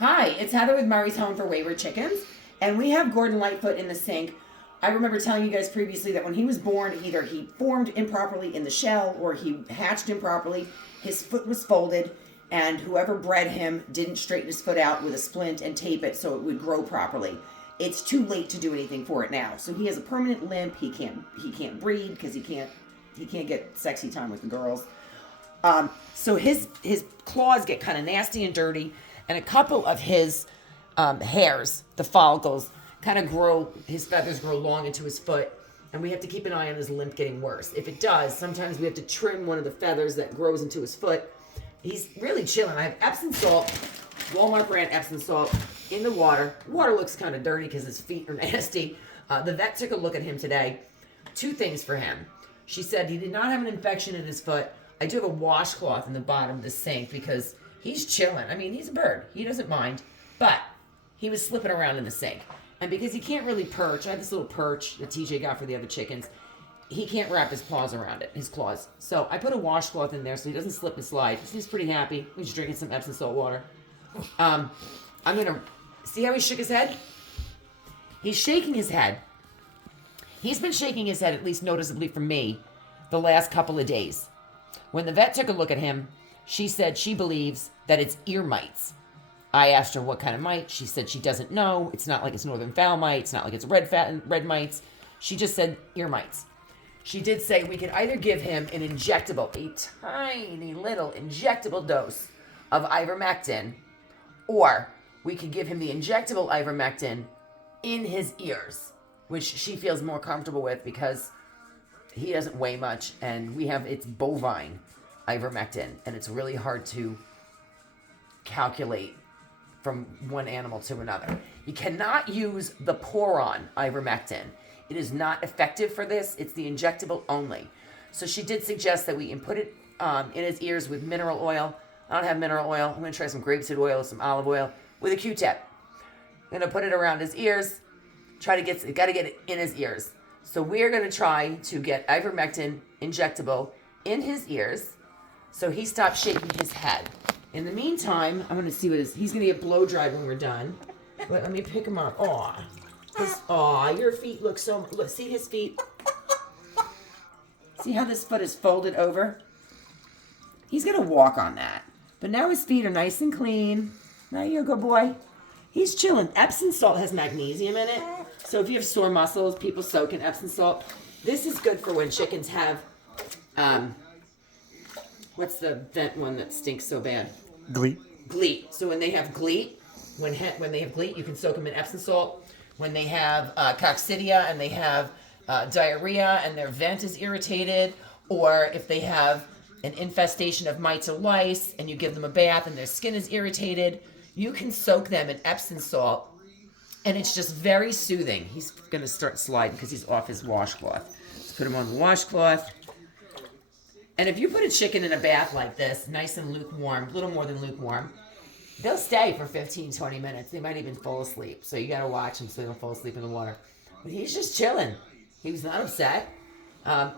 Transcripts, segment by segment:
Hi, it's Heather with Murray's Home for Wayward Chickens, and we have Gordon Lightfoot in the sink. I remember telling you guys previously that when he was born, either he formed improperly in the shell or he hatched improperly. His foot was folded, and whoever bred him didn't straighten his foot out with a splint and tape it so it would grow properly. It's too late to do anything for it now. So he has a permanent limp. He can't breed because he can't get sexy time with the girls. So his claws get kind of nasty and dirty, and a couple of his hairs, the follicles, kind of grow. His feathers grow long into his foot, and we have to keep an eye on his limp getting worse. If it does, sometimes we have to trim one of the feathers that grows into his foot. He's really chilling. I have Epsom salt, Walmart brand Epsom salt, in the water. The water looks kind of dirty because his feet are nasty. The vet took a look at him today. Two things for him. She said he did not have an infection in his foot. I do have a washcloth in the bottom of the sink because he's chilling. I mean, he's a bird. He doesn't mind. But he was slipping around in the sink. And because he can't really perch, I have this little perch that TJ got for the other chickens. He can't wrap his paws around it, his claws. So I put a washcloth in there so he doesn't slip and slide. He's pretty happy. He's drinking some Epsom salt water. I'm going to see how he shook his head? He's shaking his head. He's been shaking his head, at least noticeably for me, the last couple of days. When the vet took a look at him, she said she believes that it's ear mites. I asked her what kind of mite. She said she doesn't know. It's not like it's northern fowl mite. It's not like it's red mites. She just said ear mites. She did say we could either give him an injectable, a tiny little injectable dose of ivermectin, or we could give him the injectable ivermectin in his ears, which she feels more comfortable with because he doesn't weigh much, and it's bovine ivermectin, and it's really hard to calculate from one animal to another. You cannot use the Poron ivermectin. It is not effective for this. It's the injectable only. So she did suggest that we input it in his ears with mineral oil. I don't have mineral oil. I'm going to try some grapeseed oil, some olive oil with a Q-tip. I'm going to put it around his ears. Got to get it in his ears. So we're going to try to get ivermectin injectable in his ears so he stops shaking his head. In the meantime, I'm going to see he's going to get blow dried when we're done. But let me pick him up. Your feet look see his feet? See how this foot is folded over? He's going to walk on that. But now his feet are nice and clean. Now you're a good boy. He's chilling. Epsom salt has magnesium in it. So if you have sore muscles, people soak in Epsom salt. This is good for when chickens have, what's the vent one that stinks so bad? Gleat. So when they have gleat, when they have gleat, you can soak them in Epsom salt. When they have coccidia and they have diarrhea and their vent is irritated, or if they have an infestation of mites or lice and you give them a bath and their skin is irritated, you can soak them in Epsom salt, and it's just very soothing. He's going to start sliding because he's off his washcloth. Let's put him on the washcloth. And if you put a chicken in a bath like this, nice and lukewarm, a little more than lukewarm, they'll stay for 15, 20 minutes. They might even fall asleep. So you got to watch them so they don't fall asleep in the water. But he's just chilling. He was not upset.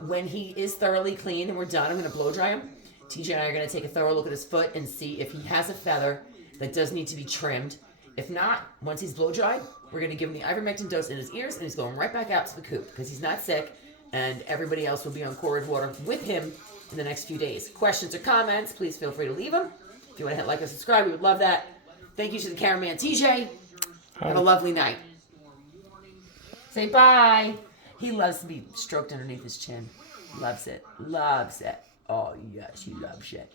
When he is thoroughly clean and we're done, I'm going to blow dry him. TJ and I are going to take a thorough look at his foot and see if he has a feather that does need to be trimmed. If not, once he's blow dried, we're going to give him the ivermectin dose in his ears, and he's going right back out to the coop because he's not sick, and everybody else will be on Cord Water with him in the next few days. Questions or comments, please feel free to leave them. If you want to hit like or subscribe, we would love that. Thank you to the cameraman, TJ. Have a lovely night. Say bye. He loves to be stroked underneath his chin. Loves it. Loves it. Oh, yes, he loves it.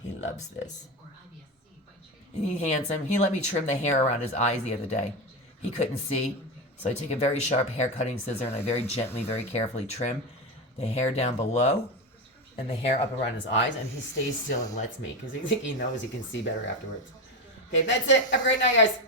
He loves this. And he's handsome. He let me trim the hair around his eyes the other day. He couldn't see. So I take a very sharp hair cutting scissor and I very gently, very carefully trim the hair down below and the hair up around his eyes. And he stays still and lets me because he knows he can see better afterwards. Okay, that's it. Have a great night, guys.